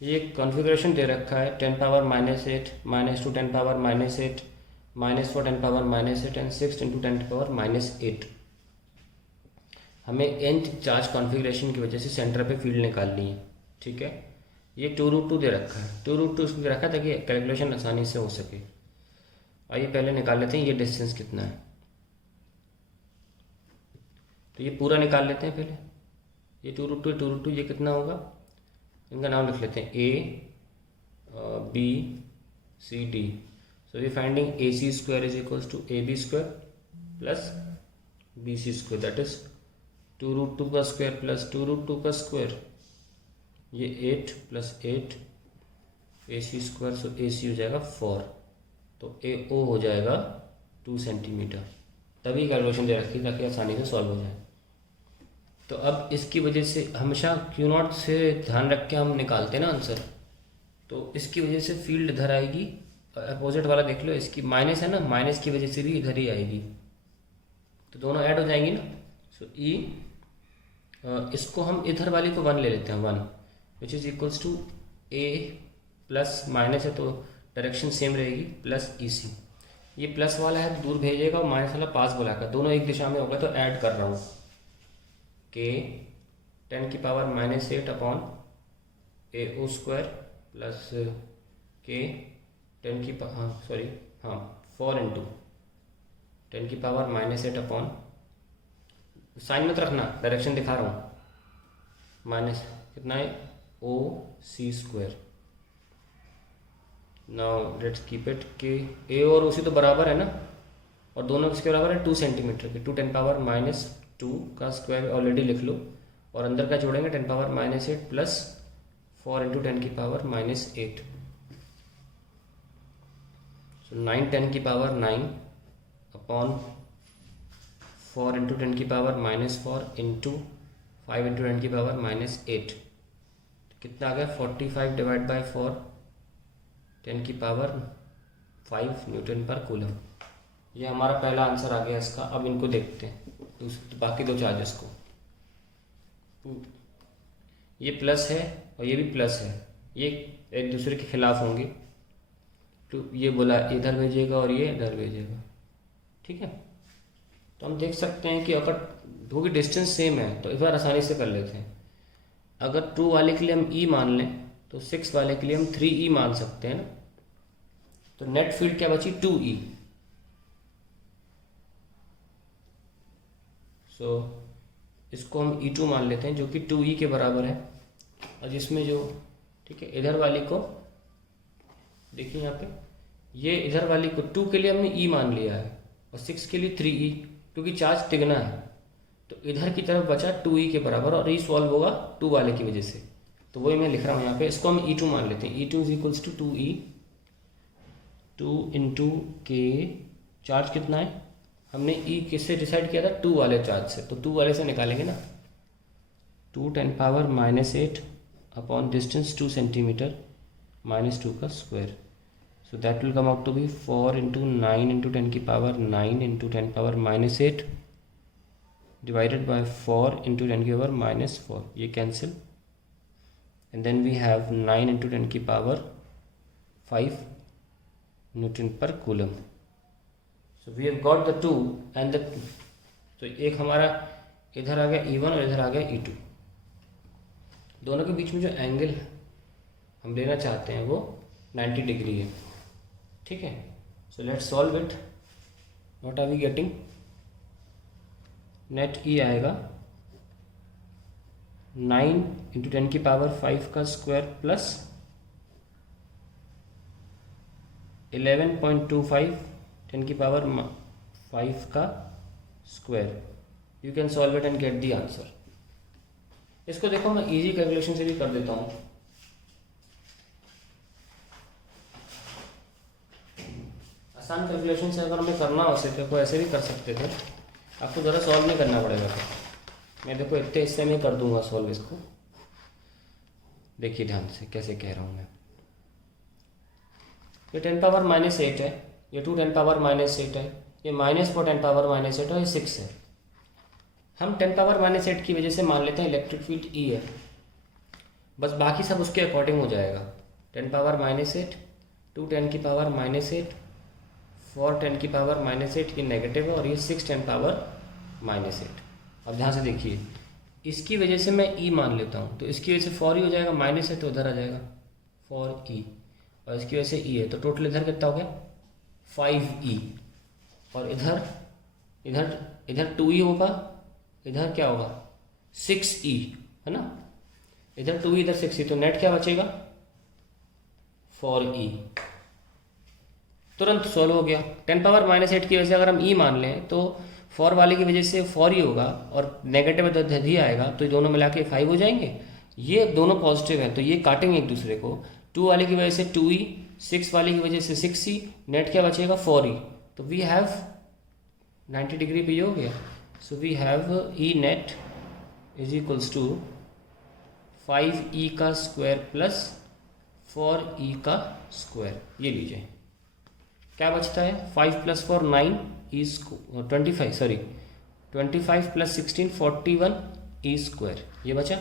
ये एक कॉन्फ़िगरेशन दे रखा है 10⁻⁻8 -2 10⁻⁻8 -4 10⁻⁻8 एंड 6 × 10⁻⁻8। हमें nth चार्ज कॉन्फ़िगरेशन की वजह से सेंटर पे फील्ड निकालनी है। ठीक है, ये 2√2 दे रखा है, 2√2 इसको दे रखा है ताकि कैलकुलेशन आसानी से हो सके। आइए पहले निकाल लेते हैं ये डिस्टेंस कितना है। तो ये पूरा निकाल लेते हैं पहले। ये 2√2 ये कितना होगा, इनका नाम लिख लेते हैं A B C D। So we finding AC square is equals to AB square plus BC square, that is 2√2 का स्क्वायर प्लस 2√2 का स्क्वायर, ये 8 + 8 AC स्क्वायर, सो AC हो जाएगा 4, तो AO हो जाएगा 2 सेंटीमीटर। तभी कैलकुलेशन दे रखी ताकि आसानी से सॉल्व हो जाए। तो अब इसकी वजह से हमेशा Q0 से ध्यान रख के हम निकालते हैं ना आंसर, तो इसकी वजह से फील्ड इधर आएगी। अपोजिट वाला देख लो, इसकी माइनस है ना, माइनस की वजह से भी इधर ही आएगी, तो दोनों ऐड हो जाएंगी ना। सो इसको हम इधर वाली को 1 ले लेते हैं, 1 which is equals to A plus minus है तो डायरेक्शन सेम रहेगी प्लस EC। ये प्लस वाला है तो दूर भेजेगा और माइनस वाला पास बुलाएगा, दोनों एक दिशा में होगा तो ऐड कर रहा हूँ K 10⁻⁻8 upon AO square plus K 4 into 10⁻⁻8 upon, sign मत रखना, डायरेक्शन दिखा रहा हूँ, माइनस कितना है OC square. Now let's keep it के A और OC तो बराबर है ना, और दोनों किसके बराबर है 2 सेंटीमीटर के। 2 10⁻2 का स्क्वायर ऑलरेडी लिख लो, और अंदर का जोड़ेंगे 10⁻8 प्लस 4 × 10⁻8, सो 9 10⁻9 अपॉन 4 × 10⁻4 इंटू 5 × 10⁻8, कितना आ गया 45 divide by 4 10⁵ newton per coulomb. ये हमारा पहला आंसर आ गया इसका। अब इनको देखते हैं बाकी दो चार्जेस को। ये प्लस है और ये भी प्लस है, ये एक दूसरे के खिलाफ होंगे, तो ये बोला इधर भेजेगा और ये इधर भेजेगा। ठीक है, तो हम देख सकते हैं कि अगर दो की डिस्टेंस सेम है तो इस बार आसानी से कर लेते हैं। अगर 2 वाले के लिए हम E मान लें तो 6 वाले के लिए हम 3E मान सकते हैं ना। तो नेट फील्ड क्या बची 2E। सो इसको हम E2 मान लेते हैं जो कि 2E के बराबर है, और जिसमें जो ठीक है इधर वाली को देखिए यहाँ पे, ये इधर वाली को 2 के लिए हमने E मान लिया है और 6 के लिए 3E, क्योंकि चार्ज तिगना है तो इधर की तरफ बचा 2E के बराबर, और ये सॉल्व होगा 2 वाले की वजह से, तो वही मैं लिख रहा हूँ यहाँ पे। इसको हम E2 मान लेते हैं। E2 is equals to 2E, 2 into K, charge कितना है हमने E किससे डिसाइड किया था 2 वाले चार्ज से, तो 2 वाले से निकालेंगे ना। 2 10⁻⁻8 अपॉन डिस्टेंस 2 सेंटीमीटर -2 का square, so that will come out to be 4 into 9 into 10⁻9 into 10⁻8 divided by 4 into 10⁻4, ये cancel, and then we have 9 into 10⁵ newton per coulomb. So we have got the 2 and the, तो एक हमारा इधर आ गया E1 और इधर आ गया E2। दोनों के बीच में जो एंगल हम लेना चाहते हैं वो 90 डिग्री है। ठीक है, so let's solve it. What are we getting, net E आएगा 9 इंटू 10⁵ का स्क्वायर प्लस 11.25 10⁵ का square. You can solve it and get the answer. इसको देखो मैं इजी कैलकुलेशन से भी कर देता हूँ। आसान कैलकुलेशन से अगर हमें करना हो सके तो ऐसे भी कर सकते थे, आपको ज़रा सॉल्व नहीं करना पड़ेगा। तो मैं देखो इतने हिस्से में कर दूंगा सॉल्व इसको, देखिए ध्यान से कैसे कह रहा हूँ मैं। ये 10⁻8 है, ये 2 10⁻8 है, ये -4 10⁻8 और ये 6 है। हम 10⁻8 की वजह से मान लेते हैं इलेक्ट्रिक फील्ड E है, बस बाकी सब उसके अकॉर्डिंग हो जाएगा। 10 पावर -8, 2 10 की पावर -8, 4 10 की पावर -8, ये नेगेटिव है, और ये 6 10 पावर -8। अब ध्यान से देखिए, इसकी वजह से मैं ई मान लेता हूँ, तो इसकी वजह से 4 ई हो जाएगा, माइनस है तो उधर आ जाएगा 4 ई, और इसकी वजह से ई है, तो टोटल इधर कितना हो गया 5 ई, और इधर इधर इधर 2 ई होगा, इधर क्या होगा 6 ई, है ना, इधर 2 ई इधर 6 ई, तो नेट क्या बचेगा 4 ई। तुरंत सॉल्व हो गया। 10 पावर -8 की वजह से अगर हम ई मान लें तो 4 वाले की वजह से 4 ही होगा, और नेगेटिव इधर ही आएगा, तो ये दोनों मिला के 5 हो जाएंगे। ये दोनों पॉजिटिव हैं तो ये काटेंगे एक दूसरे को। 2 वाले की वजह से 2 ई, 6 वाले की वजह से 6 ई, नेट क्या बचेगा 4 ई। तो वी हैव 90 डिग्री पे ये हो गया। So we have E net is equals to 5 E का स्क्वायर प्लस 4 ई का स्क्वायर। ये लीजिए क्या बचता है, 5 + 4 9 इज 25, सॉरी 25 + 16 41 ई स्क्वायर, ये बचा।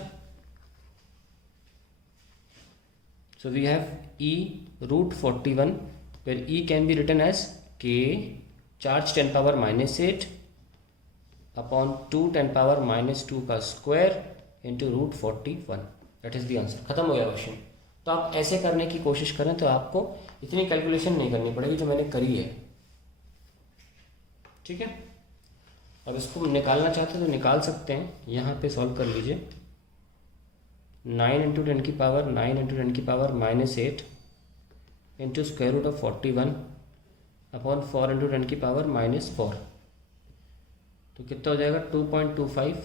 So we have E √41 where e can be written as k charge 10 power -8 upon 2 10 power -2 का square into √41। That is the answer. खत्म हो गया क्वेश्चन। तो आप ऐसे करने की कोशिश करें तो आपको इतनी कैलकुलेशन नहीं करनी पड़ेगी जो मैंने करी है, ठीक है। अब इसको निकालना चाहते हैं तो निकाल सकते हैं, यहाँ पे सॉल्व कर लीजिए। 9 × 10 की पावर 9 × 10 की पावर -8 इंटू √41 अपॉन 4 × 10 की पावर -4, तो कितना हो जाएगा 2.25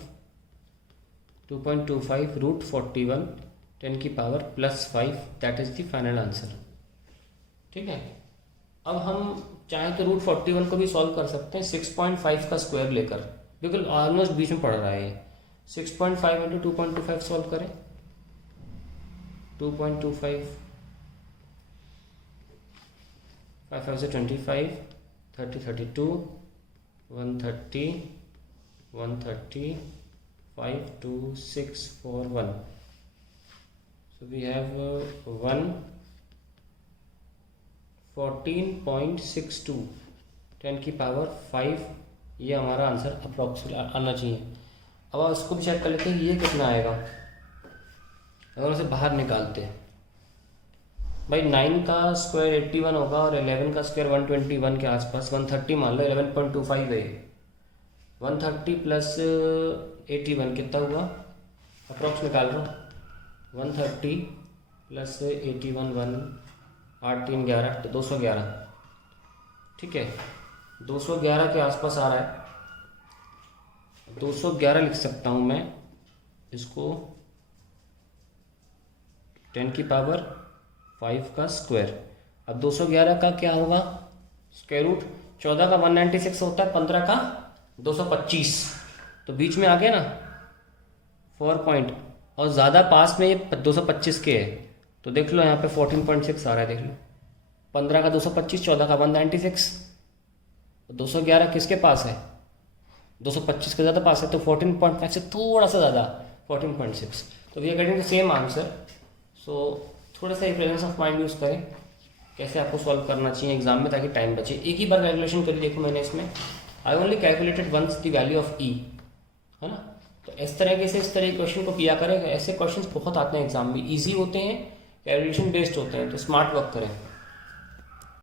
√41 10 की power +5, that is the final answer, ठीक है। अब हम चाहें तो √41 को भी सॉल्व कर सकते हैं 6.5 का स्क्वायर लेकर, बिल्कुल ऑलमोस्ट बीच में पड़ रहा है ये। 6.5 × 2.25 सॉल्व करें, 2.25 5 5 से 25 30 32 130 130 5 2 6 4 1। So we have 14.62 10 की पावर 5, ये हमारा आंसर अप्रॉक्सीमेट आना चाहिए। अब आप इसको भी चेक कर लेते हैं कि ये कितना आएगा। अगर उसे बाहर निकालते हैं भाई, 9 का स्क्वायर 81 होगा और 11 का स्क्वायर 121 के आसपास, 130 मान लो, 11.25 है। 130 + 81 कितना हुआ, अप्रॉक्स निकाल रहा हूँ, 130 + 81 1 8 3 11, तो 211, ठीक है। 211 के आसपास आ रहा है, 211 लिख सकता हूँ मैं इसको 10 की पावर 5 का स्क्वायर। अब 211 का क्या होगा, स्क्वायर रूट 14 का 196 होता है, 15 का 225, तो बीच में आ गया ना 4 पॉइंट, और ज़्यादा पास में ये 225 के है, तो देख लो यहाँ पे 14.6 आ रहा है, देख लो 15 का 225, 14 का 196, 211 किसके पास है, 225 के ज़्यादा पास है, तो 14.5 से थोड़ा सा ज़्यादा 14.6। तो we are getting the same answer. So थोड़ा सा प्रेजेंस ऑफ माइंड यूज़ करें कैसे आपको सॉल्व करना चाहिए एग्जाम में, ताकि टाइम बचे। एक ही बार कैलकुलेशन करी, देखो मैंने इसमें I only calculated once the value of E, है ना। तो इस तरीके से इस तरह के क्वेश्चन को किया करें। ऐसे क्वेश्चंस बहुत आते हैं एग्जाम में, इजी होते हैं, कैलकुलेशन बेस्ड होते हैं, तो स्मार्ट वर्क करें।